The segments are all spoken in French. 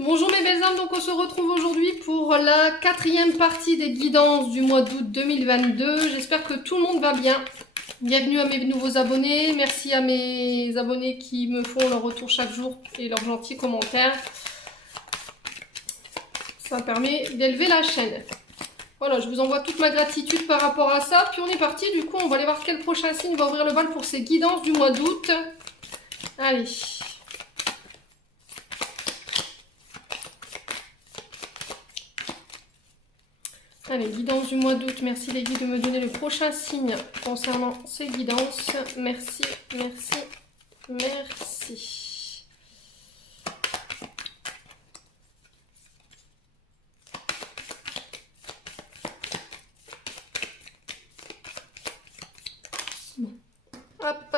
Bonjour mes belles âmes, donc on se retrouve aujourd'hui pour la quatrième partie des guidances du mois d'août 2022. J'espère que tout le monde va bien. Bienvenue à mes nouveaux abonnés, merci à mes abonnés qui me font leur retour chaque jour et leurs gentils commentaires. Ça permet d'élever la chaîne. Voilà, je vous envoie toute ma gratitude par rapport à ça. Puis on est parti, du coup on va aller voir quel prochain signe va ouvrir le bal pour ces guidances du mois d'août. Allez. Allez, guidance du mois d'août. Merci les guides de me donner le prochain signe concernant ces guidances. Merci, merci, merci. Bon. Hop.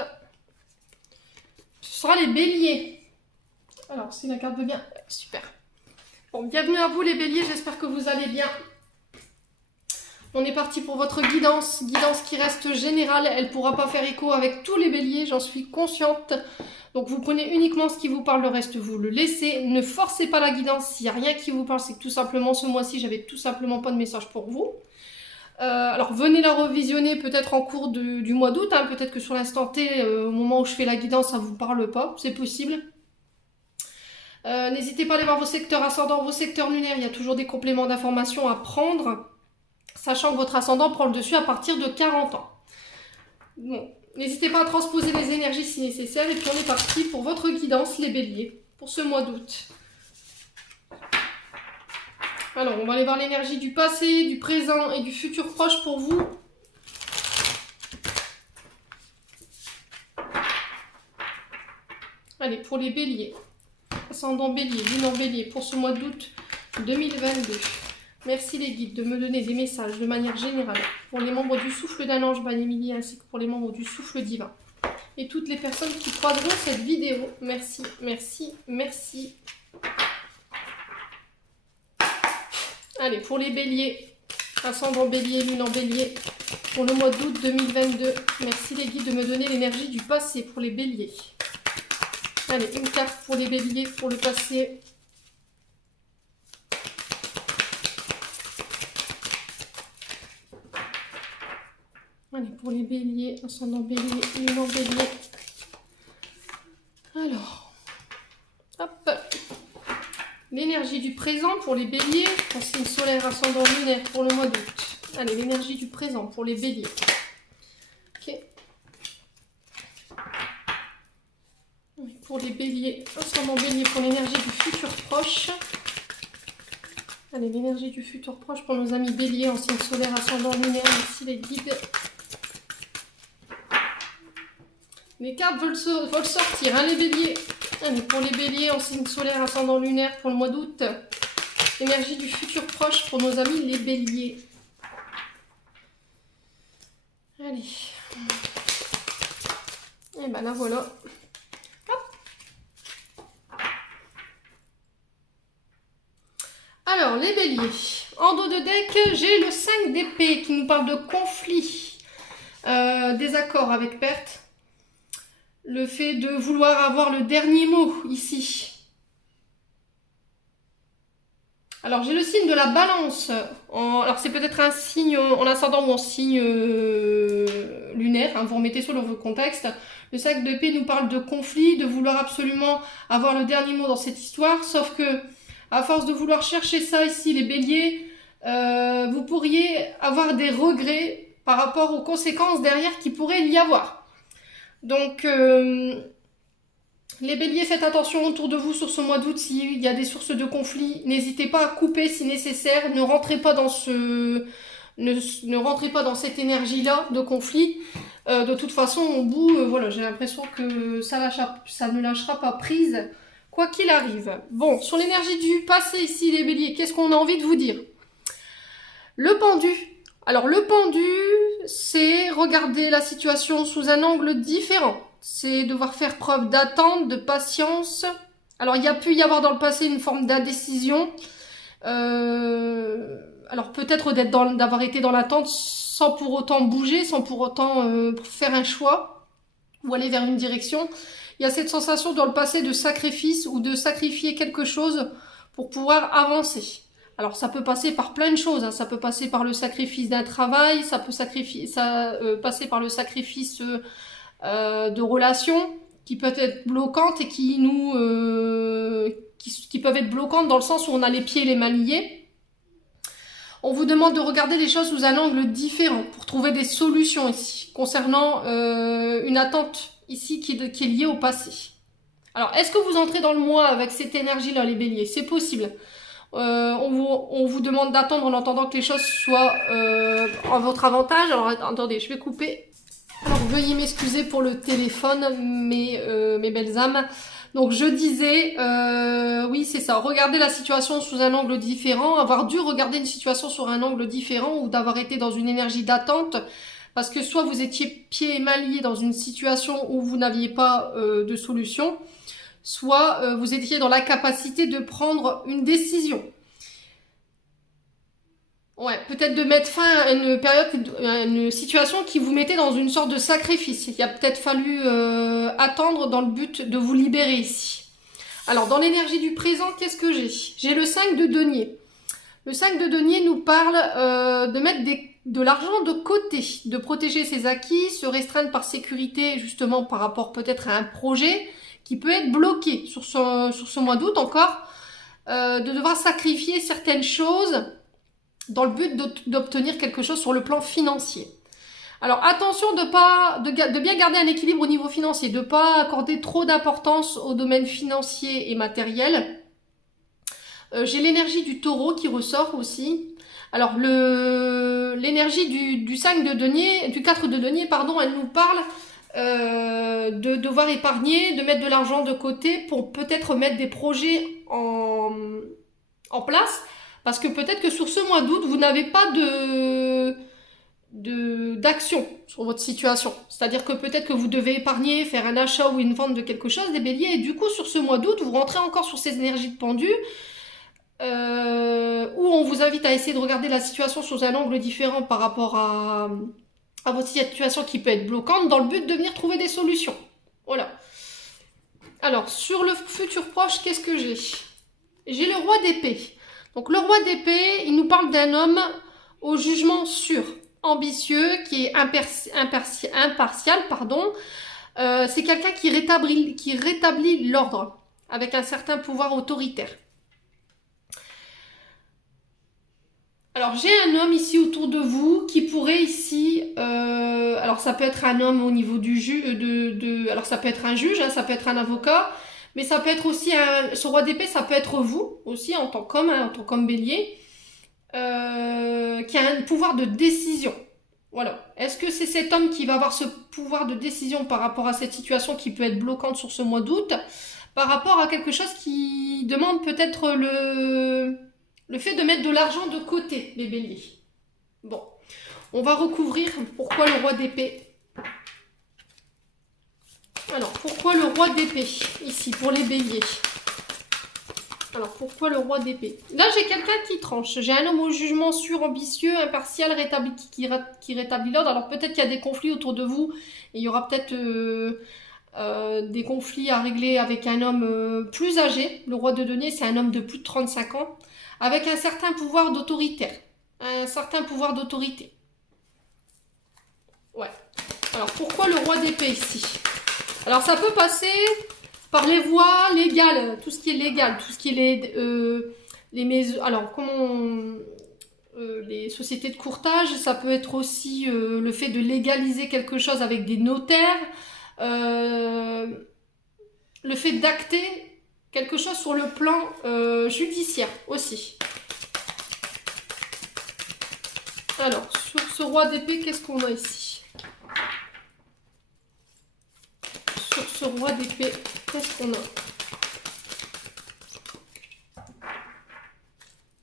Ce sera les béliers. Alors, si la carte veut bien, super. Bon, bienvenue à vous les béliers, j'espère que vous allez bien. On est parti pour votre guidance qui reste générale, elle ne pourra pas faire écho avec tous les béliers, j'en suis consciente. Donc vous prenez uniquement ce qui vous parle, le reste vous le laissez. Ne forcez pas la guidance, s'il n'y a rien qui vous parle, c'est que tout simplement ce mois-ci, j'avais tout simplement pas de message pour vous. Alors venez la revisionner peut-être en cours du mois d'août, hein. Peut-être que sur l'instant T, au moment où je fais la guidance, ça ne vous parle pas, c'est possible. N'hésitez pas à aller voir vos secteurs ascendants, vos secteurs lunaires, il y a toujours des compléments d'informations à prendre. Sachant que votre ascendant prend le dessus à partir de 40 ans. Bon, n'hésitez pas à transposer les énergies si nécessaire. Et puis on est parti pour votre guidance, les béliers, pour ce mois d'août. Alors, on va aller voir l'énergie du passé, du présent et du futur proche pour vous. Allez, pour les béliers. Ascendant bélier, lune en bélier, pour ce mois d'août 2022. Merci les guides de me donner des messages de manière générale pour les membres du souffle d'un ange Banémilie ainsi que pour les membres du souffle divin. Et toutes les personnes qui croiseront cette vidéo. Merci, merci, merci. Allez, pour les béliers, ascendant bélier, lune en bélier, pour le mois d'août 2022. Merci les guides de me donner l'énergie du passé pour les béliers. Allez, une carte pour les béliers, pour le passé. Allez, pour les béliers, ascendant bélier, lune en bélier. Alors, hop. L'énergie du présent pour les béliers, en signe solaire, ascendant lunaire pour le mois d'août. Allez, l'énergie du présent pour les béliers. Ok. Pour les béliers, ascendant bélier pour l'énergie du futur proche. Allez, l'énergie du futur proche pour nos amis béliers, en signe solaire, ascendant lunaire. Merci les guides. Les cartes veulent sortir, hein, les béliers. Allez, pour les béliers en signe solaire, ascendant lunaire pour le mois d'août. Énergie du futur proche pour nos amis les béliers. Allez. Et ben là voilà. Hop. Alors, les béliers. En dos de deck, j'ai le 5 d'épée qui nous parle de conflit, désaccord avec perte. Le fait de vouloir avoir le dernier mot ici. Alors j'ai le signe de la balance. Alors c'est peut-être un signe en ascendant ou en signe lunaire. Hein, vous remettez sur le contexte. Le 5 d'épée nous parle de conflit, de vouloir absolument avoir le dernier mot dans cette histoire. Sauf que à force de vouloir chercher ça ici, les béliers, vous pourriez avoir des regrets par rapport aux conséquences derrière qui pourraient y avoir. Donc, les béliers, faites attention autour de vous sur ce mois d'août s'il y a des sources de conflit. N'hésitez pas à couper si nécessaire. Ne rentrez pas dans ne rentrez pas dans cette énergie-là de conflit. De toute façon, au bout, voilà, j'ai l'impression que ça ne lâchera pas prise, quoi qu'il arrive. Bon, sur l'énergie du passé ici, les béliers, qu'est-ce qu'on a envie de vous dire? Le pendu. Alors le pendu, c'est regarder la situation sous un angle différent. C'est devoir faire preuve d'attente, de patience. Alors il y a pu y avoir dans le passé une forme d'indécision. Alors peut-être d'avoir été dans l'attente sans pour autant bouger, sans pour autant faire un choix ou aller vers une direction. Il y a cette sensation dans le passé de sacrifice ou de sacrifier quelque chose pour pouvoir avancer. Alors ça peut passer par plein de choses, hein. Ça peut passer par le sacrifice d'un travail, ça peut passer par le sacrifice de relations qui peuvent être bloquantes et qui peuvent être bloquantes dans le sens où on a les pieds et les mains liés. On vous demande de regarder les choses sous un angle différent pour trouver des solutions ici concernant une attente ici qui est liée au passé. Alors, est-ce que vous entrez dans le mois avec cette énergie-là, les béliers? C'est possible. On vous demande d'attendre en entendant que les choses soient en votre avantage. Alors, attendez, je vais couper. Alors, veuillez m'excuser pour le téléphone, mes belles âmes. Donc, je disais, oui, c'est ça. Regarder la situation sous un angle différent. Avoir dû regarder une situation sur un angle différent ou d'avoir été dans une énergie d'attente. Parce que soit vous étiez pieds et mains liés dans une situation où vous n'aviez pas de solution, soit vous étiez dans la capacité de prendre une décision. Ouais, peut-être de mettre fin à une période, à une situation qui vous mettait dans une sorte de sacrifice. Il a peut-être fallu attendre dans le but de vous libérer ici. Alors, dans l'énergie du présent, qu'est-ce que j'ai? J'ai le 5 de denier. Le 5 de denier nous parle de mettre de l'argent de côté, de protéger ses acquis, se restreindre par sécurité justement par rapport peut-être à un projet qui peut être bloqué sur ce mois d'août encore, de devoir sacrifier certaines choses dans le but d'obtenir quelque chose sur le plan financier. Alors attention de bien garder un équilibre au niveau financier, de ne pas accorder trop d'importance au domaine financier et matériel. J'ai l'énergie du taureau qui ressort aussi. Alors l'énergie du 5 de denier, du 4 de denier, pardon, elle nous parle de devoir épargner, de mettre de l'argent de côté pour peut-être mettre des projets en place. Parce que peut-être que sur ce mois d'août, vous n'avez pas d'action sur votre situation. C'est-à-dire que peut-être que vous devez épargner, faire un achat ou une vente de quelque chose, des béliers. Et du coup, sur ce mois d'août, vous rentrez encore sur ces énergies de pendu. Où on vous invite à essayer de regarder la situation sous un angle différent par rapport à votre situation qui peut être bloquante dans le but de venir trouver des solutions. Voilà. Alors, sur le futur proche, qu'est-ce que j'ai? J'ai le roi d'épée. Donc, le roi d'épée, il nous parle d'un homme au jugement sûr, ambitieux, qui est impartial, pardon. C'est quelqu'un qui rétablit l'ordre avec un certain pouvoir autoritaire. Alors, j'ai un homme ici autour de vous qui pourrait ici... alors, ça peut être un homme au niveau du juge... alors, ça peut être un juge, hein, ça peut être un avocat, mais ça peut être aussi ce roi d'épée, ça peut être vous aussi, en tant qu'homme, hein, en tant qu'homme bélier, qui a un pouvoir de décision. Voilà. Est-ce que c'est cet homme qui va avoir ce pouvoir de décision par rapport à cette situation qui peut être bloquante sur ce mois d'août, par rapport à quelque chose qui demande peut-être le fait de mettre de l'argent de côté, les béliers. Bon, on va recouvrir pourquoi le roi d'épée. Alors, pourquoi le roi d'épée, ici, pour les béliers? Alors, pourquoi le roi d'épée? Là, j'ai quelqu'un qui tranche. J'ai un homme au jugement sûr, ambitieux, impartial, qui rétablit l'ordre. Alors, peut-être qu'il y a des conflits autour de vous. Et il y aura peut-être des conflits à régler avec un homme plus âgé. Le roi de denier, c'est un homme de plus de 35 ans. Avec un certain pouvoir d'autoritaire. Un certain pouvoir d'autorité. Ouais. Alors, pourquoi le roi d'épée ici? Alors, ça peut passer par les voies légales. Tout ce qui est légal. Tout ce qui est les maisons... Alors, les sociétés de courtage. Ça peut être aussi le fait de légaliser quelque chose avec des notaires. Le fait d'acter quelque chose sur le plan judiciaire aussi. Alors, sur ce roi d'épée, qu'est-ce qu'on a ici? Sur ce roi d'épée, qu'est-ce qu'on a?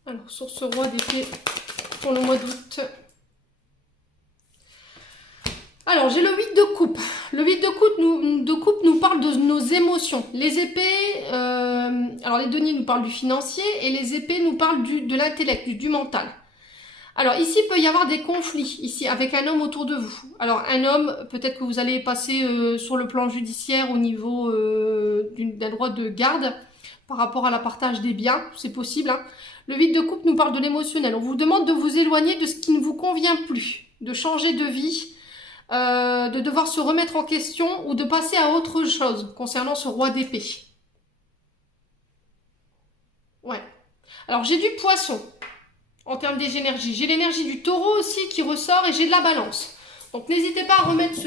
Alors, sur ce roi d'épée, pour le mois d'août. Alors, j'ai le 8 de coupe. Le 8 de coupe nous parle de nos émotions. Les épées, alors les deniers nous parlent du financier et les épées nous parlent de l'intellect, du mental. Alors, ici, il peut y avoir des conflits, ici, avec un homme autour de vous. Alors, un homme, peut-être que vous allez passer sur le plan judiciaire au niveau d'un droit de garde par rapport à la partage des biens, c'est possible. Hein. Le vide de couple nous parle de l'émotionnel. On vous demande de vous éloigner de ce qui ne vous convient plus, de changer de vie, de devoir se remettre en question ou de passer à autre chose concernant ce roi d'épée. Ouais. Alors j'ai du poisson en termes d'énergie. J'ai l'énergie du taureau aussi qui ressort et j'ai de la balance. Donc n'hésitez pas à remettre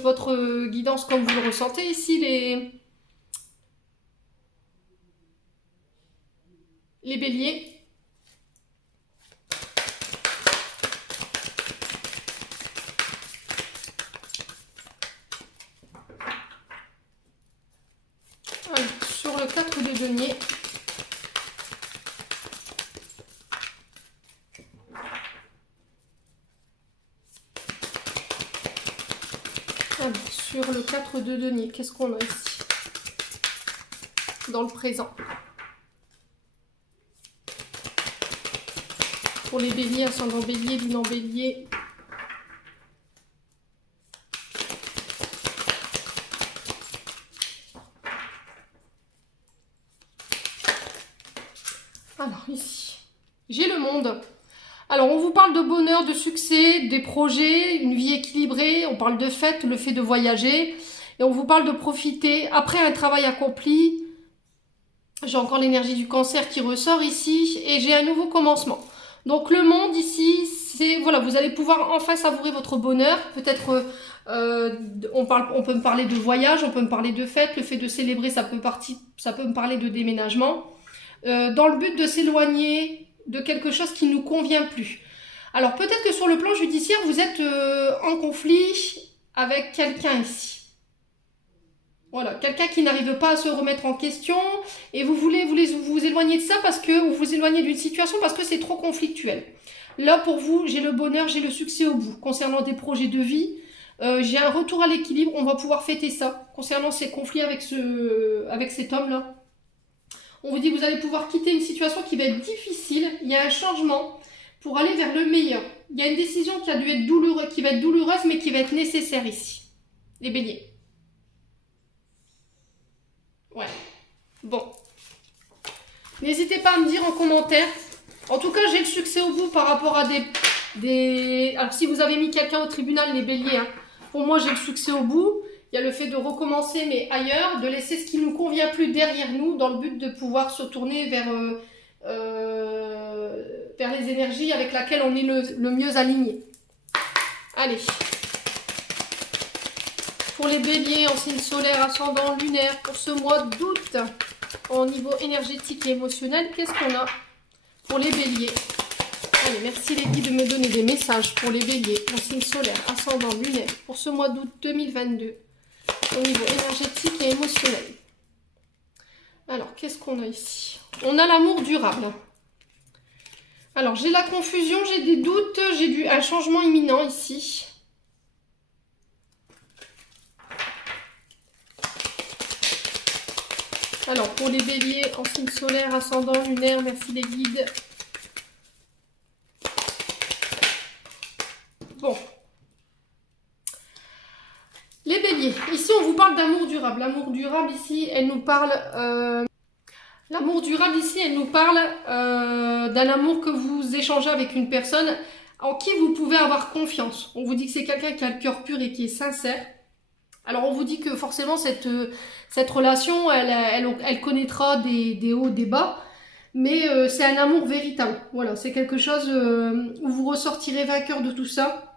votre guidance comme vous le ressentez ici, les béliers. Alors, sur le 4 des deniers. Alors, sur le 4 de denier, qu'est-ce qu'on a ici? Dans le présent. Pour les béliers, ascendant bélier, lune en bélier. Alors ici, j'ai le monde. Alors on vous parle de bonheur, de succès, des projets, une vie équilibrée, on parle de fête, le fait de voyager. Et on vous parle de profiter après un travail accompli. J'ai encore l'énergie du cancer qui ressort ici et j'ai un nouveau commencement. Donc le monde ici, c'est voilà, vous allez pouvoir enfin savourer votre bonheur. Peut-être on peut me parler de voyage, on peut me parler de fête, le fait de célébrer, ça peut me parler de déménagement. Dans le but de s'éloigner de quelque chose qui ne nous convient plus. Alors peut-être que sur le plan judiciaire, vous êtes en conflit avec quelqu'un ici. Voilà, quelqu'un qui n'arrive pas à se remettre en question et vous voulez vous éloigner de ça parce que ou vous éloigner d'une situation parce que c'est trop conflictuel. Là pour vous, j'ai le bonheur, j'ai le succès au bout. Concernant des projets de vie, j'ai un retour à l'équilibre, on va pouvoir fêter ça. Concernant ces conflits avec cet homme-là, on vous dit que vous allez pouvoir quitter une situation qui va être difficile, il y a un changement pour aller vers le meilleur. Il y a une décision qui va être douloureuse mais qui va être nécessaire ici. Les béliers. Ouais. Bon. N'hésitez pas à me dire en commentaire. En tout cas, j'ai le succès au bout par rapport à des... Alors, si vous avez mis quelqu'un au tribunal, les béliers, hein, pour moi, j'ai le succès au bout. Il y a le fait de recommencer, mais ailleurs, de laisser ce qui ne nous convient plus derrière nous, dans le but de pouvoir se tourner vers les énergies avec lesquelles on est le mieux aligné. Allez. Pour les béliers en signe solaire, ascendant, lunaire, pour ce mois d'août, au niveau énergétique et émotionnel, qu'est-ce qu'on a pour les béliers? Allez, merci les guides de me donner des messages pour les béliers en signe solaire, ascendant, lunaire, pour ce mois d'août 2022, au niveau énergétique et émotionnel. Alors, qu'est-ce qu'on a ici? On a l'amour durable. Alors, j'ai la confusion, j'ai des doutes, j'ai un changement imminent ici. Alors, pour les béliers en signe solaire, ascendant, lunaire, merci les guides. Bon. Les béliers, ici on vous parle d'amour durable. L'amour durable ici, elle nous parle... L'amour durable ici, elle nous parle d'un amour que vous échangez avec une personne en qui vous pouvez avoir confiance. On vous dit que c'est quelqu'un qui a le cœur pur et qui est sincère. Alors on vous dit que forcément cette relation, elle connaîtra des hauts, des bas, mais c'est un amour véritable. Voilà, c'est quelque chose où vous ressortirez vainqueur de tout ça.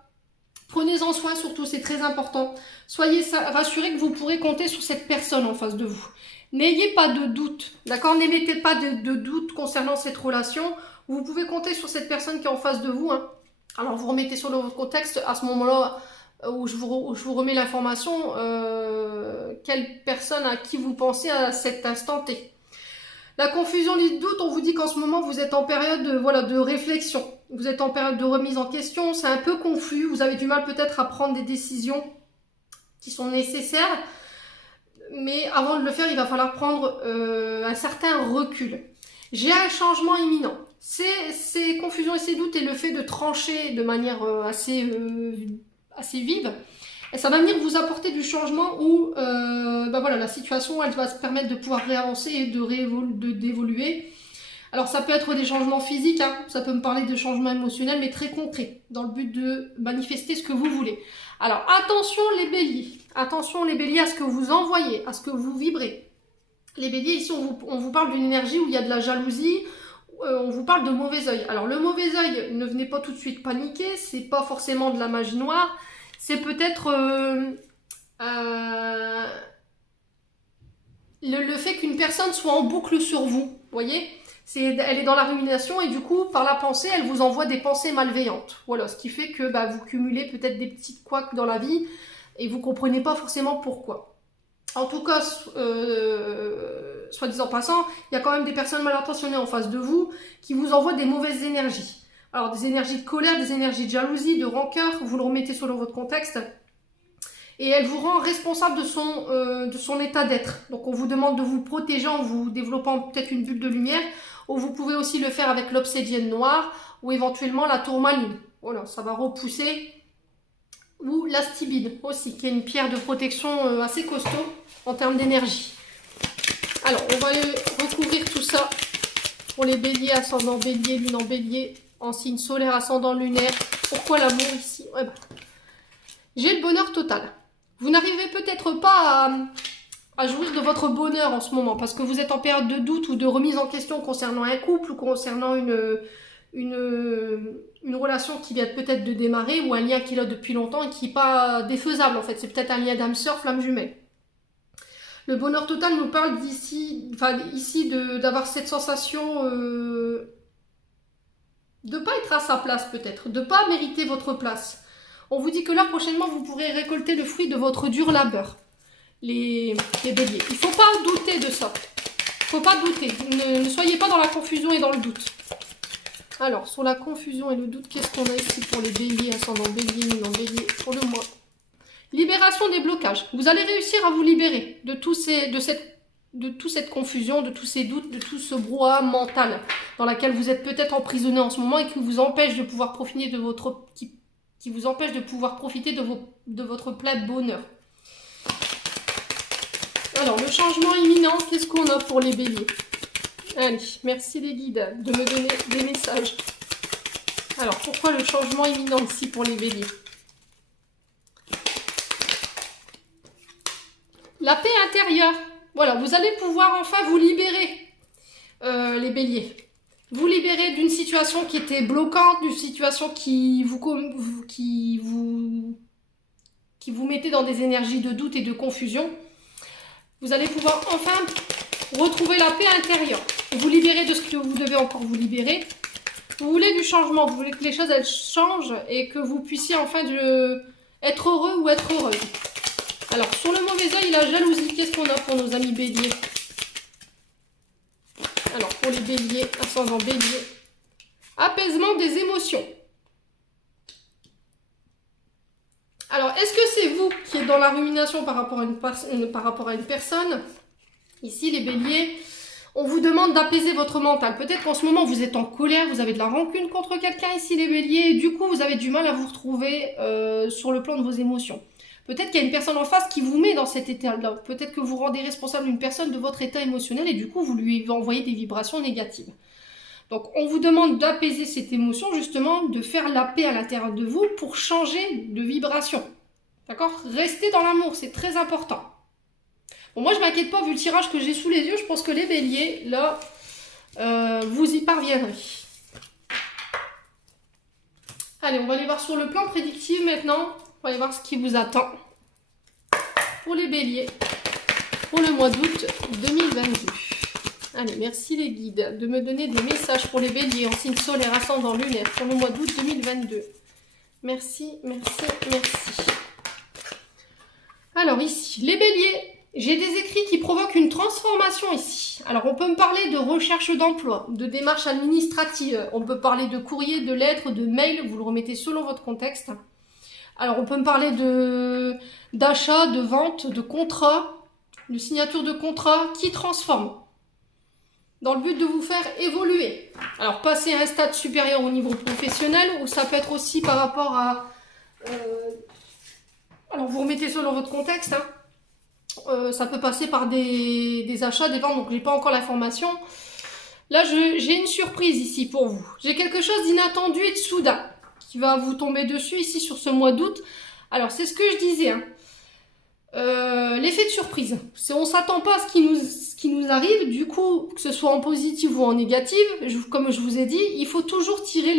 Prenez-en soin surtout, c'est très important. Soyez rassurés que vous pourrez compter sur cette personne en face de vous. N'ayez pas de doute, d'accord? N'émettez pas de doute concernant cette relation. Vous pouvez compter sur cette personne qui est en face de vous. Hein. Alors vous remettez sur le contexte à ce moment-là où je vous remets l'information, quelle personne à qui vous pensez à cet instant T. La confusion du doute, on vous dit qu'en ce moment vous êtes en période de réflexion. Vous êtes en période de remise en question, c'est un peu confus, vous avez du mal peut-être à prendre des décisions qui sont nécessaires. Mais avant de le faire, il va falloir prendre un certain recul. J'ai un changement imminent. Ces confusions et ces doutes et le fait de trancher de manière assez vive, Et ça va venir vous apporter du changement où bah voilà, la situation, elle va se permettre de pouvoir réavancer et d'évoluer. Alors ça peut être des changements physiques, hein, ça peut me parler de changements émotionnels, mais très concrets, dans le but de manifester ce que vous voulez. Alors attention les béliers à ce que vous envoyez, à ce que vous vibrez. Les béliers, ici on vous parle d'une énergie où il y a de la jalousie, on vous parle de mauvais œil. Alors le mauvais œil, ne venez pas tout de suite paniquer, c'est pas forcément de la magie noire, c'est peut-être le fait qu'une personne soit en boucle sur vous, voyez, elle est dans la rumination et du coup, par la pensée, elle vous envoie des pensées malveillantes. Voilà, ce qui fait que bah, vous cumulez peut-être des petites couacs dans la vie et vous ne comprenez pas forcément pourquoi. En tout cas, soit disant passant, il y a quand même des personnes mal intentionnées en face de vous qui vous envoient des mauvaises énergies. Alors des énergies de colère, des énergies de jalousie, de rancœur, vous le remettez selon votre contexte. Et elle vous rend responsable de son état d'être. Donc on vous demande de vous protéger en vous développant peut-être une bulle de lumière, ou vous pouvez aussi le faire avec l'obsidienne noire, ou éventuellement la tourmaline. Voilà, ça va repousser. Ou l'astibide aussi, qui est une pierre de protection assez costaud en termes d'énergie. Alors, on va recouvrir tout ça pour les béliers, ascendant bélier, lune en bélier, en signe solaire, ascendant lunaire. Pourquoi l'amour ici? Ouais, bah. J'ai le bonheur total. Vous n'arrivez peut-être pas à jouir de votre bonheur en ce moment, parce que vous êtes en période de doute ou de remise en question concernant un couple ou concernant une relation qui vient peut-être de démarrer ou un lien qu'il a depuis longtemps et qui n'est pas défaisable en fait. C'est peut-être un lien d'âme sœur, flamme jumelle. Le bonheur total nous parle ici d'avoir cette sensation de ne pas être à sa place peut-être, de ne pas mériter votre place. On vous dit que là prochainement vous pourrez récolter le fruit de votre dur labeur. Les béliers. Il ne faut pas douter de ça. Il ne faut pas douter. Ne soyez pas dans la confusion et dans le doute. Alors, sur la confusion et le doute, qu'est-ce qu'on a ici pour les béliers, ascendant bélier, lune en bélier, pour le mois? Libération des blocages. Vous allez réussir à vous libérer de toute cette confusion, de tous ces doutes, de tout ce brouhaha mental dans lequel vous êtes peut-être emprisonné en ce moment et qui vous empêche de pouvoir profiter de votre qui vous empêche de pouvoir profiter de votre plein bonheur. Alors, le changement imminent, qu'est-ce qu'on a pour les béliers? Allez, merci les guides de me donner des messages. Alors, pourquoi le changement imminent ici pour les béliers? La paix intérieure. Voilà, vous allez pouvoir enfin vous libérer, les béliers. Vous libérer d'une situation qui était bloquante, d'une situation qui vous mettait dans des énergies de doute et de confusion. Vous allez pouvoir enfin retrouver la paix intérieure. Vous libérer de ce que vous devez encore vous libérer. Vous voulez du changement, vous voulez que les choses elles changent et que vous puissiez enfin être heureux ou être heureuse. Alors, sur le mauvais œil, la jalousie, qu'est-ce qu'on a pour nos amis béliers? Alors, pour les béliers, ascendant bélier, apaisement des émotions. Alors, est-ce que c'est vous qui êtes dans la rumination par rapport à une personne? Ici, les béliers, on vous demande d'apaiser votre mental. Peut-être qu'en ce moment, vous êtes en colère, vous avez de la rancune contre quelqu'un ici, les béliers. Et du coup, vous avez du mal à vous retrouver sur le plan de vos émotions. Peut-être qu'il y a une personne en face qui vous met dans cet état-là. Peut-être que vous rendez responsable une personne de votre état émotionnel et du coup, vous lui envoyez des vibrations négatives. Donc, on vous demande d'apaiser cette émotion, justement, de faire la paix à l'intérieur de vous pour changer de vibration. D'accord? Restez dans l'amour, c'est très important. Bon, moi, je ne m'inquiète pas, vu le tirage que j'ai sous les yeux, je pense que les béliers, là, vous y parviendrez. Allez, on va aller voir sur le plan prédictif maintenant. On va aller voir ce qui vous attend pour les béliers pour le mois d'août 2022. Allez, merci les guides de me donner des messages pour les béliers en signe solaire, ascendant lunaire pour le mois d'août 2022. Merci, merci, merci. Alors ici, les béliers, j'ai des écrits qui provoquent une transformation ici. Alors on peut me parler de recherche d'emploi, de démarches administratives, on peut parler de courrier, de lettres, de mails, vous le remettez selon votre contexte. Alors on peut me parler d'achat, de vente, de contrat, de signature de contrat qui transforme dans le but de vous faire évoluer. Alors passer à un stade supérieur au niveau professionnel ou ça peut être aussi par rapport Alors vous remettez selon votre contexte, hein. Ça peut passer par des achats, des ventes, donc j'ai pas encore l'information. Là, j'ai une surprise ici pour vous. J'ai quelque chose d'inattendu et de soudain qui va vous tomber dessus ici sur ce mois d'août. Alors, c'est ce que je disais, hein. L'effet de surprise. On ne s'attend pas à ce qui nous arrive. Du coup, que ce soit en positif ou en négatif, comme je vous ai dit, il faut toujours tirer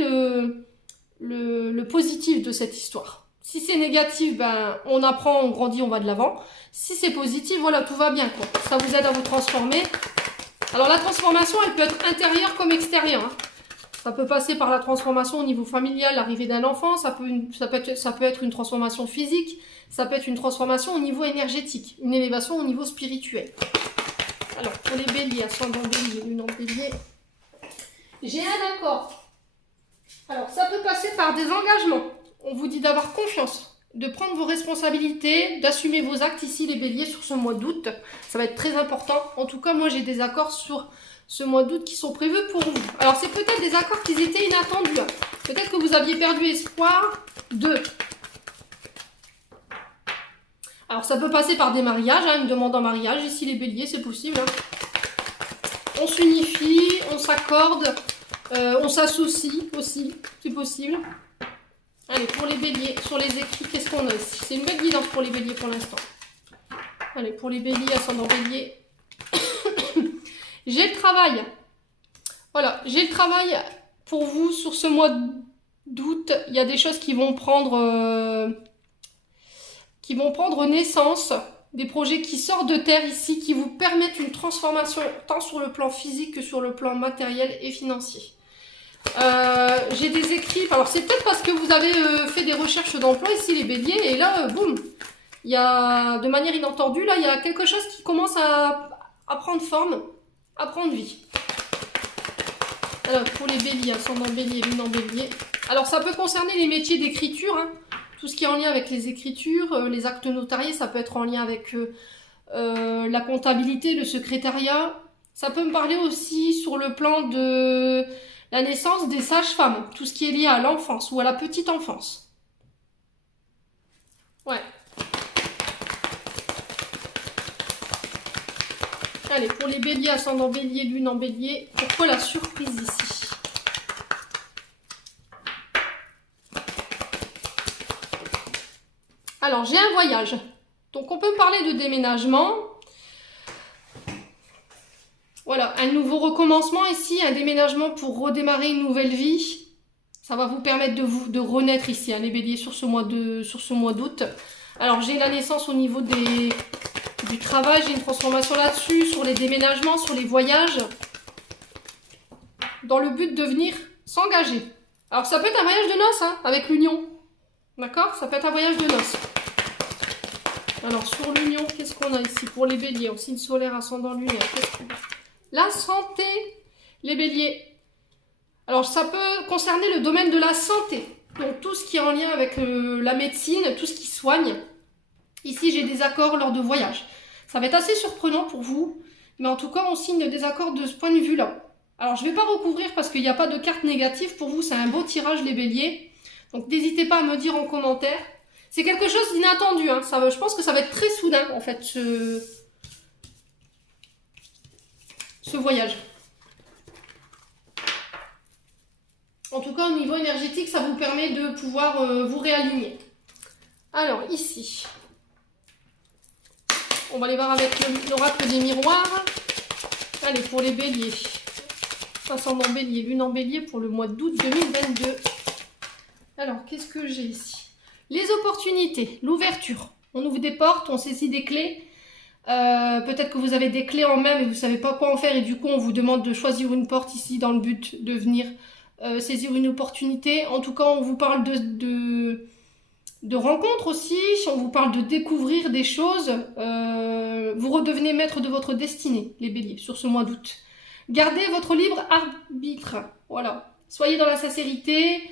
le positif de cette histoire. Si c'est négatif, ben, on apprend, on grandit, on va de l'avant. Si c'est positif, voilà, tout va bien, quoi. Ça vous aide à vous transformer. Alors la transformation, elle peut être intérieure comme extérieure, hein. Ça peut passer par la transformation au niveau familial, l'arrivée d'un enfant, ça peut être une transformation physique, ça peut être une transformation au niveau énergétique, une élévation au niveau spirituel. Alors pour les béliers, ascendant bélier, lune en bélier, j'ai un accord. Alors ça peut passer par des engagements. On vous dit d'avoir confiance, de prendre vos responsabilités, d'assumer vos actes ici les béliers sur ce mois d'août. Ça va être très important. En tout cas, moi j'ai des accords sur ce mois d'août qui sont prévus pour vous. Alors c'est peut-être des accords qui étaient inattendus. Peut-être que vous aviez perdu espoir de... Alors ça peut passer par des mariages, hein, une demande en mariage. Ici les béliers, c'est possible, hein. On s'unifie, on s'accorde, on s'associe aussi, c'est possible. Allez, pour les béliers, sur les écrits, qu'est-ce qu'on a ici? C'est une belle guidance pour les béliers pour l'instant. Allez, pour les béliers, ascendant bélier. J'ai le travail. Voilà, j'ai le travail pour vous sur ce mois d'août. Il y a des choses qui vont prendre naissance. Des projets qui sortent de terre ici, qui vous permettent une transformation tant sur le plan physique que sur le plan matériel et financier. J'ai des écrits, alors c'est peut-être parce que vous avez fait des recherches d'emploi ici les béliers, et là, boum, il y a, de manière inattendue, là, il y a quelque chose qui commence à prendre forme, à prendre vie. Alors, pour les béliers, ascendant bélier, lune en bélier, alors ça peut concerner les métiers d'écriture, hein, tout ce qui est en lien avec les écritures, les actes notariés, ça peut être en lien avec la comptabilité, le secrétariat, ça peut me parler aussi sur le plan de... la naissance des sages-femmes, tout ce qui est lié à l'enfance ou à la petite enfance. Ouais. Allez, pour les béliers, ascendant bélier, lune en bélier, pourquoi la surprise ici? Alors, j'ai un voyage. Donc, on peut me parler de déménagement. Voilà, un nouveau recommencement ici, un déménagement pour redémarrer une nouvelle vie. Ça va vous permettre de renaître ici, hein, les béliers, sur ce mois d'août. Alors, j'ai la naissance au niveau du travail, j'ai une transformation là-dessus, sur les déménagements, sur les voyages, dans le but de venir s'engager. Alors, ça peut être un voyage de noces, hein, avec l'union. D'accord? Ça peut être un voyage de noces. Alors, sur l'union, qu'est-ce qu'on a ici pour les béliers? Au signe solaire, ascendant lunaire, qu'est-ce qu'on a? La santé, les béliers. Alors, ça peut concerner le domaine de la santé. Donc, tout ce qui est en lien avec la médecine, tout ce qui soigne. Ici, j'ai des accords lors de voyages. Ça va être assez surprenant pour vous. Mais en tout cas, on signe des accords de ce point de vue-là. Alors, je ne vais pas recouvrir parce qu'il n'y a pas de carte négative. Pour vous, c'est un beau tirage, les béliers. Donc, n'hésitez pas à me dire en commentaire. C'est quelque chose d'inattendu, hein. Je pense que ça va être très soudain, en fait, ce voyage. En tout cas, au niveau énergétique, ça vous permet de pouvoir vous réaligner. Alors, ici, on va aller voir avec l'oracle des miroirs. Allez, pour les béliers. Ascendant bélier, lune en bélier pour le mois d'août 2022. Alors, qu'est-ce que j'ai ici? Les opportunités, l'ouverture. On ouvre des portes, on saisit des clés. Peut-être que vous avez des clés en main mais vous ne savez pas quoi en faire et du coup on vous demande de choisir une porte ici dans le but de venir saisir une opportunité. En tout cas, on vous parle de rencontres aussi, on vous parle de découvrir des choses. Vous redevenez maître de votre destinée, les béliers, sur ce mois d'août. Gardez votre libre arbitre, voilà. Soyez dans la sincérité.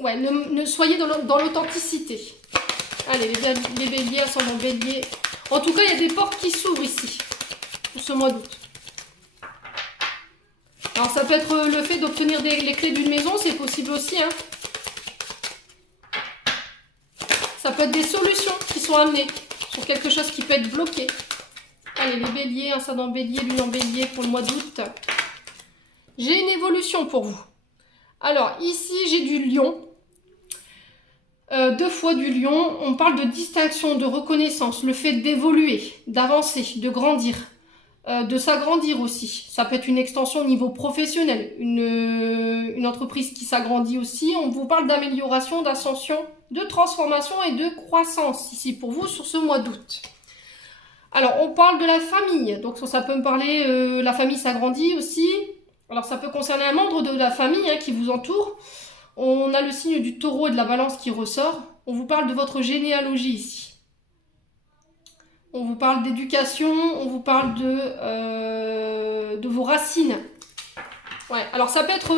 Ouais, ne soyez dans l'authenticité. Allez, les béliers, ascendant bélier. En tout cas, il y a des portes qui s'ouvrent ici, pour ce mois d'août. Alors, ça peut être le fait d'obtenir les clés d'une maison, c'est possible aussi, hein. Ça peut être des solutions qui sont amenées sur quelque chose qui peut être bloqué. Allez, les béliers, ascendant bélier, lune en bélier pour le mois d'août. J'ai une évolution pour vous. Alors, ici, j'ai du lion. 2 fois du lion. On parle de distinction, de reconnaissance, le fait d'évoluer, d'avancer, de grandir, de s'agrandir aussi. Ça peut être une extension au niveau professionnel, une entreprise qui s'agrandit aussi. On vous parle d'amélioration, d'ascension, de transformation et de croissance ici pour vous sur ce mois d'août. Alors, on parle de la famille. Donc, ça peut me parler, la famille s'agrandit aussi. Alors, ça peut concerner un membre de la famille qui vous entoure. On a le signe du taureau et de la balance qui ressort. On vous parle de votre généalogie ici. On vous parle d'éducation, on vous parle de vos racines. Ouais, alors ça peut être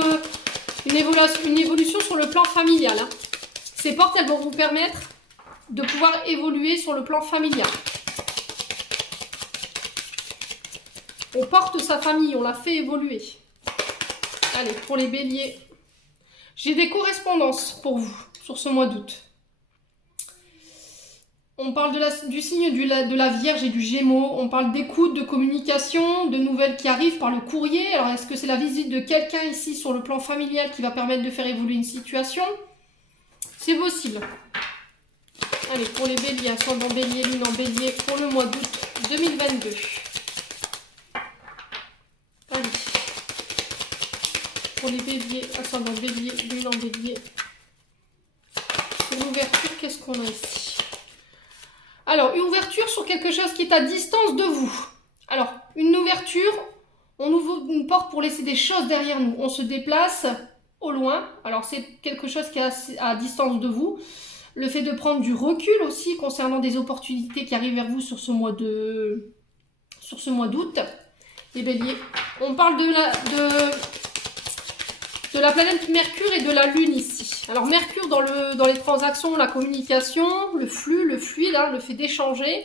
une évolution sur le plan familial. Ces portes, elles vont vous permettre de pouvoir évoluer sur le plan familial. On porte sa famille, on la fait évoluer. Allez, pour les béliers. J'ai des correspondances pour vous sur ce mois d'août. On parle du signe de la Vierge et du Gémeaux. On parle d'écoute, de communication, de nouvelles qui arrivent par le courrier. Alors, est-ce que c'est la visite de quelqu'un ici sur le plan familial qui va permettre de faire évoluer une situation? C'est possible. Allez, pour les béliers, ascendant bélier, lune en bélier, pour le mois d'août 2022. Allez. Pour les béliers, ascendant bélier, lune en bélier. Pour l'ouverture, qu'est-ce qu'on a ici? Alors, une ouverture sur quelque chose qui est à distance de vous. Alors, une ouverture, on ouvre une porte pour laisser des choses derrière nous. On se déplace au loin. Alors, c'est quelque chose qui est à distance de vous. Le fait de prendre du recul aussi concernant des opportunités qui arrivent vers vous sur ce mois d'août. Les béliers. On parle de la planète Mercure et de la Lune ici. Alors Mercure dans les transactions, la communication, le flux, le fluide, le fait d'échanger.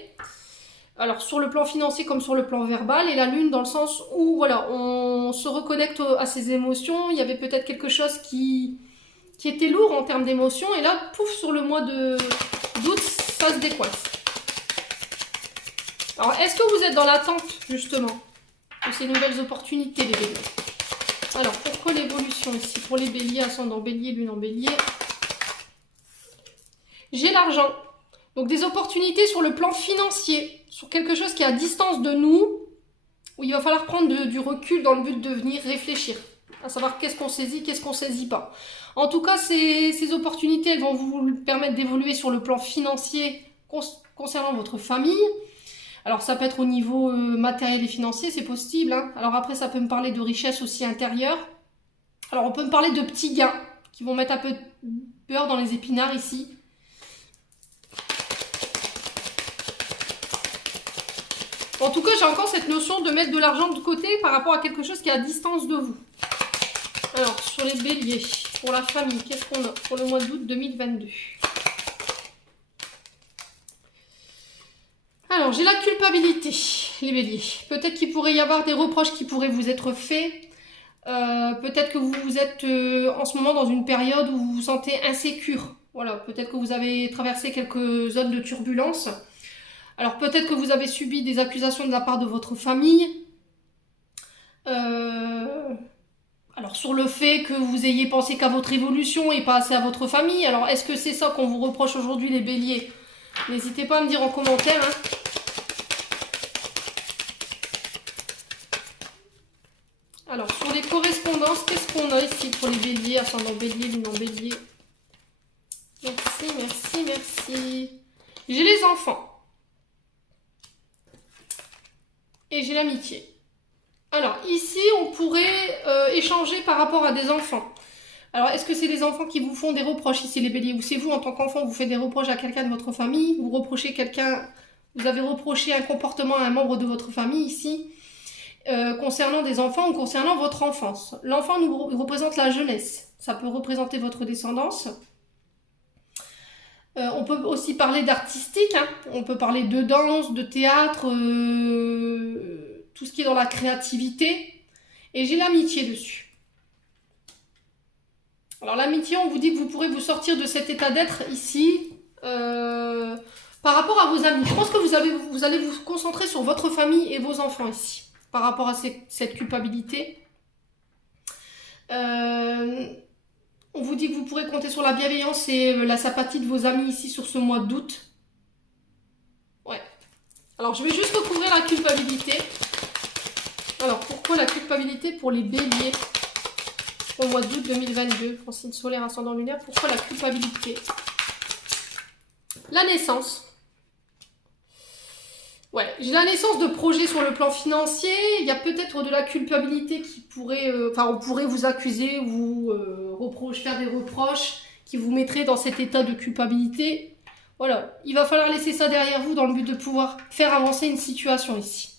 Alors sur le plan financier comme sur le plan verbal. Et la Lune dans le sens où voilà, on se reconnecte à ses émotions. Il y avait peut-être quelque chose qui était lourd en termes d'émotions. Et là, pouf, sur le mois d'août, ça se décoince. Alors est-ce que vous êtes dans l'attente justement de ces nouvelles opportunités les béliers? Alors, pourquoi l'évolution ici? Pour les béliers, ascendant bélier, lune en bélier. J'ai l'argent. Donc, des opportunités sur le plan financier. Sur quelque chose qui est à distance de nous. Où il va falloir prendre du recul dans le but de venir réfléchir. À savoir qu'est-ce qu'on saisit, qu'est-ce qu'on saisit pas. En tout cas, ces opportunités, elles vont vous permettre d'évoluer sur le plan financier concernant votre famille. Alors, ça peut être au niveau matériel et financier, c'est possible. Alors après, ça peut me parler de richesse aussi intérieure. Alors, on peut me parler de petits gains qui vont mettre un peu de beurre dans les épinards ici. En tout cas, j'ai encore cette notion de mettre de l'argent de côté par rapport à quelque chose qui est à distance de vous. Alors, sur les béliers, pour la famille, qu'est-ce qu'on a pour le mois d'août 2022? Alors, j'ai la culpabilité, les béliers. Peut-être qu'il pourrait y avoir des reproches qui pourraient vous être faits. Peut-être que vous êtes en ce moment dans une période où vous vous sentez insécure. Voilà, peut-être que vous avez traversé quelques zones de turbulence. Alors, peut-être que vous avez subi des accusations de la part de votre famille. Alors, sur le fait que vous ayez pensé qu'à votre évolution et pas assez à votre famille. Alors, est-ce que c'est ça qu'on vous reproche aujourd'hui, les béliers? N'hésitez pas à me dire en commentaire. Alors, sur les correspondances, qu'est-ce qu'on a ici pour les béliers, ascendant bélier, lune en bélier? Merci, merci, merci. J'ai les enfants. Et j'ai l'amitié. Alors, ici, on pourrait échanger par rapport à des enfants. Alors, est-ce que c'est les enfants qui vous font des reproches ici, les béliers? Ou c'est vous, en tant qu'enfant, vous faites des reproches à quelqu'un de votre famille? Vous reprochez quelqu'un, vous avez reproché un comportement à un membre de votre famille ici, concernant des enfants ou concernant votre enfance. L'enfant nous représente la jeunesse. Ça peut représenter votre descendance. On peut aussi parler d'artistique. On peut parler de danse, de théâtre, tout ce qui est dans la créativité. Et j'ai l'amitié dessus. Alors l'amitié, on vous dit que vous pourrez vous sortir de cet état d'être ici, par rapport à vos amis. Je pense que vous allez vous concentrer sur votre famille et vos enfants ici, par rapport à cette culpabilité. On vous dit que vous pourrez compter sur la bienveillance et la sympathie de vos amis ici sur ce mois d'août. Ouais. Alors, je vais juste recouvrir la culpabilité. Alors, pourquoi la culpabilité pour les béliers au mois d'août 2022, en signe solaire, ascendant lunaire? Pourquoi la culpabilité? La naissance. Ouais, j'ai la naissance de projets sur le plan financier. Il y a peut-être de la culpabilité qui pourrait... on pourrait vous accuser, vous faire des reproches qui vous mettraient dans cet état de culpabilité. Voilà, il va falloir laisser ça derrière vous dans le but de pouvoir faire avancer une situation ici.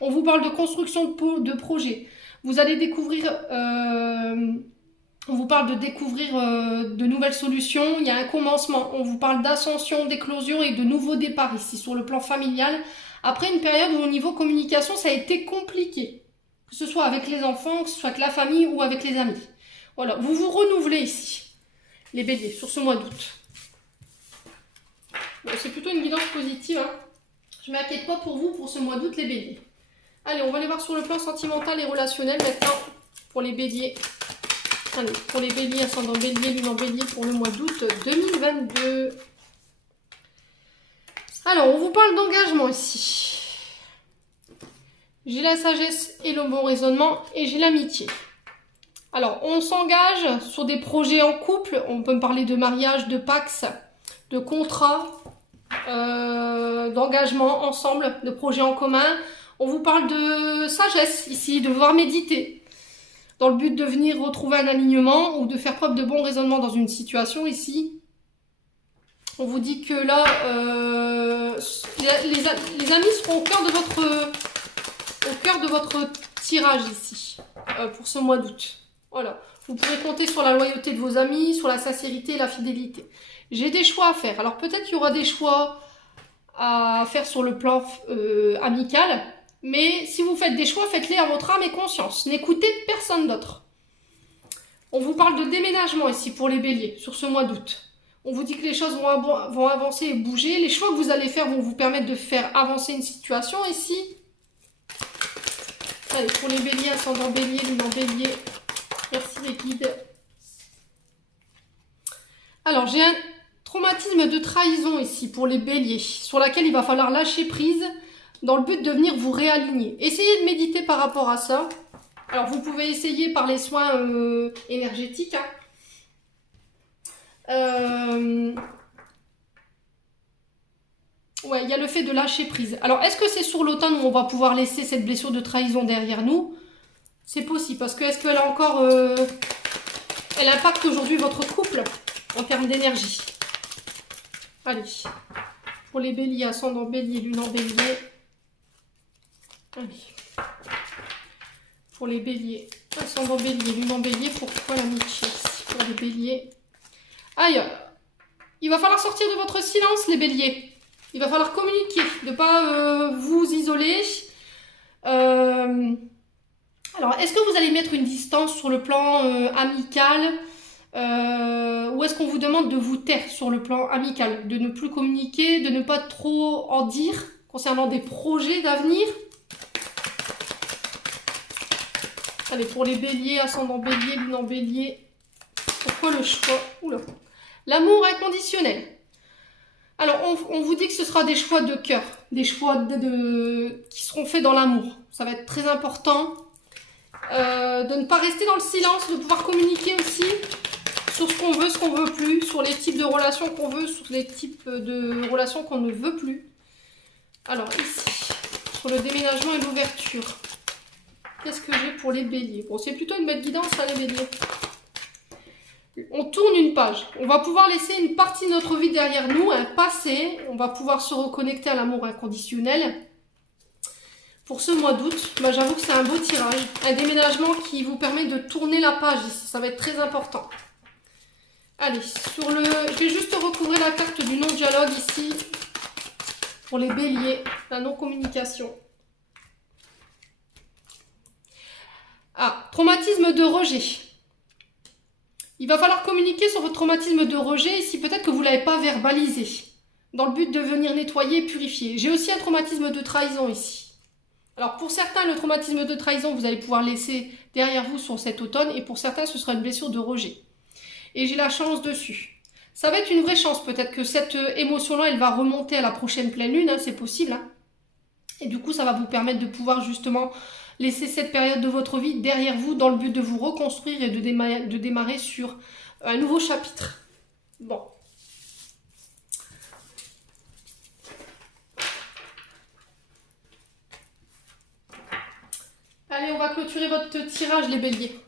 On vous parle de construction de projet. Vous allez découvrir... on vous parle de découvrir de nouvelles solutions. Il y a un commencement. On vous parle d'ascension, d'éclosion et de nouveaux départs ici sur le plan familial. Après une période où au niveau communication, ça a été compliqué. Que ce soit avec les enfants, que ce soit avec la famille ou avec les amis. Voilà, vous vous renouvelez ici, les béliers, sur ce mois d'août. Bon, c'est plutôt une guidance positive. Hein. Je ne m'inquiète pas pour vous pour ce mois d'août, les béliers. Allez, on va aller voir sur le plan sentimental et relationnel maintenant pour les béliers. Allez, pour les béliers, ascendant bélier, lune en bélier pour le mois d'août 2022. Alors, on vous parle d'engagement ici. J'ai la sagesse et le bon raisonnement et j'ai l'amitié. Alors, on s'engage sur des projets en couple. On peut me parler de mariage, de pax, de contrat, d'engagement ensemble, de projets en commun. On vous parle de sagesse ici, de devoir méditer. Dans le but de venir retrouver un alignement ou de faire preuve de bon raisonnement dans une situation ici. On vous dit que là, les amis seront au cœur de votre tirage ici, pour ce mois d'août. Voilà. Vous pourrez compter sur la loyauté de vos amis, sur la sincérité et la fidélité. J'ai des choix à faire. Alors peut-être qu'il y aura des choix à faire sur le plan amical, mais si vous faites des choix, faites-les à votre âme et conscience. N'écoutez personne d'autre. On vous parle de déménagement ici pour les béliers, sur ce mois d'août. On vous dit que les choses vont avancer et bouger. Les choix que vous allez faire vont vous permettre de faire avancer une situation ici. Allez, pour les béliers, ascendant bélier, lune en bélier. Merci les guides. Alors, j'ai un traumatisme de trahison ici pour les béliers, sur laquelle il va falloir lâcher prise dans le but de venir vous réaligner. Essayez de méditer par rapport à ça. Alors, vous pouvez essayer par les soins énergétiques. Hein. Ouais, il y a le fait de lâcher prise. Alors, est-ce que c'est sur l'automne où on va pouvoir laisser cette blessure de trahison derrière nous? C'est possible, parce que est-ce qu'elle a encore... elle impacte aujourd'hui votre couple en termes d'énergie? Allez, pour les béliers, ascendant bélier, lune en bélier. Allez. Pour les béliers, ascendant bélier, lune en bélier, pourquoi l'amitié ici pour les béliers? Aïe, il va falloir sortir de votre silence, les béliers. Il va falloir communiquer, de ne pas vous isoler. Alors, est-ce que vous allez mettre une distance sur le plan amical ou est-ce qu'on vous demande de vous taire sur le plan amical, de ne plus communiquer, de ne pas trop en dire concernant des projets d'avenir? Allez, pour les béliers, ascendant bélier, lune en bélier, pourquoi le choix? Oula. L'amour inconditionnel. Alors, on vous dit que ce sera des choix de cœur, des choix qui seront faits dans l'amour. Ça va être très important de ne pas rester dans le silence, de pouvoir communiquer aussi sur ce qu'on veut plus, sur les types de relations qu'on veut, sur les types de relations qu'on ne veut plus. Alors, ici, sur le déménagement et l'ouverture, qu'est-ce que j'ai pour les béliers? Bon, c'est plutôt une belle guidance, ça, les béliers. On tourne une page. On va pouvoir laisser une partie de notre vie derrière nous, un passé. On va pouvoir se reconnecter à l'amour inconditionnel. Pour ce mois d'août, bah, j'avoue que c'est un beau tirage. Un déménagement qui vous permet de tourner la page ici. Ça va être très important. Allez, je vais juste recouvrir la carte du non-dialogue ici. Pour les béliers, la non-communication. Ah, traumatisme de rejet. Il va falloir communiquer sur votre traumatisme de rejet, ici peut-être que vous ne l'avez pas verbalisé. dans le but de venir nettoyer et purifier. J'ai aussi un traumatisme de trahison ici. Alors pour certains, le traumatisme de trahison, vous allez pouvoir laisser derrière vous sur cet automne, et pour certains, ce sera une blessure de rejet. Et j'ai la chance dessus. Ça va être une vraie chance, peut-être que cette émotion-là, elle va remonter à la prochaine pleine lune, hein, c'est possible. Hein. Et du coup, ça va vous permettre de pouvoir justement laisser cette période de votre vie derrière vous dans le but de vous reconstruire et de démarrer sur un nouveau chapitre. Bon. Allez, on va clôturer votre tirage, les béliers.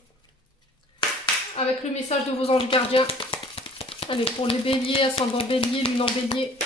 Avec le message de vos anges gardiens. Allez, pour les béliers, ascendant bélier, lune en bélier.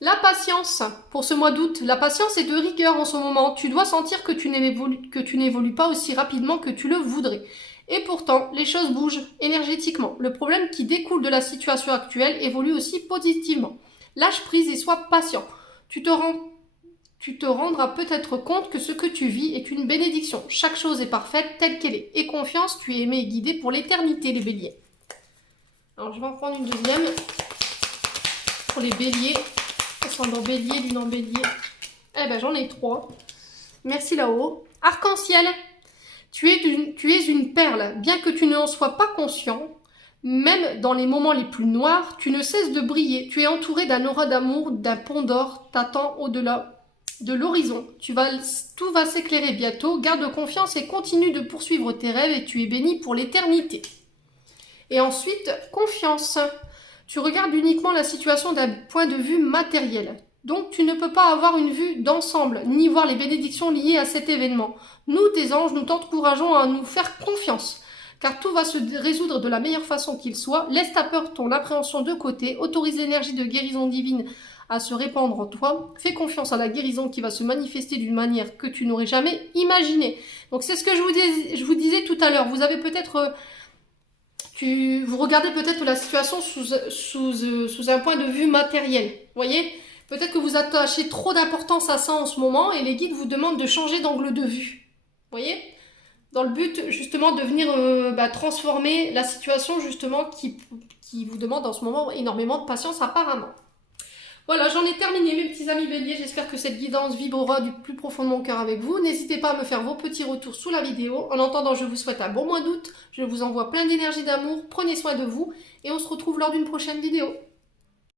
La patience. Pour ce mois d'août, la patience est de rigueur en ce moment. Tu dois sentir que tu n'évolues pas aussi rapidement que tu le voudrais. Et pourtant, les choses bougent énergétiquement. Le problème qui découle de la situation actuelle évolue aussi positivement. Lâche prise et sois patient. Tu te rendras peut-être compte que ce que tu vis est une bénédiction. Chaque chose est parfaite telle qu'elle est. Et confiance, tu es aimé et guidé pour l'éternité, les béliers. Alors, je vais en prendre une deuxième. Pour les béliers, ascendant bélier, lune en bélier. Eh ben, j'en ai 3. Merci là-haut. Arc-en-ciel. Tu es une perle. Bien que tu n'en sois pas conscient, même dans les moments les plus noirs, tu ne cesses de briller. Tu es entouré d'un aura d'amour, d'un pont d'or t'attend au-delà de l'horizon. Tout va s'éclairer bientôt. Garde confiance et continue de poursuivre tes rêves et tu es béni pour l'éternité. Et ensuite, confiance. Tu regardes uniquement la situation d'un point de vue matériel. Donc tu ne peux pas avoir une vue d'ensemble, ni voir les bénédictions liées à cet événement. Nous, tes anges, nous t'encourageons à nous faire confiance, car tout va se résoudre de la meilleure façon qu'il soit. Laisse ta peur, ton appréhension de côté, autorise l'énergie de guérison divine à se répandre en toi. Fais confiance à la guérison qui va se manifester d'une manière que tu n'aurais jamais imaginée. Donc c'est ce que je vous disais tout à l'heure. Vous avez peut-être... vous regardez peut-être la situation sous un point de vue matériel. Vous voyez ? Peut-être que vous attachez trop d'importance à ça en ce moment et les guides vous demandent de changer d'angle de vue. Vous voyez ? Dans le but justement de venir transformer la situation justement qui vous demande en ce moment énormément de patience apparemment. Voilà, j'en ai terminé mes petits amis béliers. J'espère que cette guidance vibrera du plus profond de mon cœur avec vous. N'hésitez pas à me faire vos petits retours sous la vidéo. En attendant, je vous souhaite un bon mois d'août. Je vous envoie plein d'énergie d'amour. Prenez soin de vous et on se retrouve lors d'une prochaine vidéo.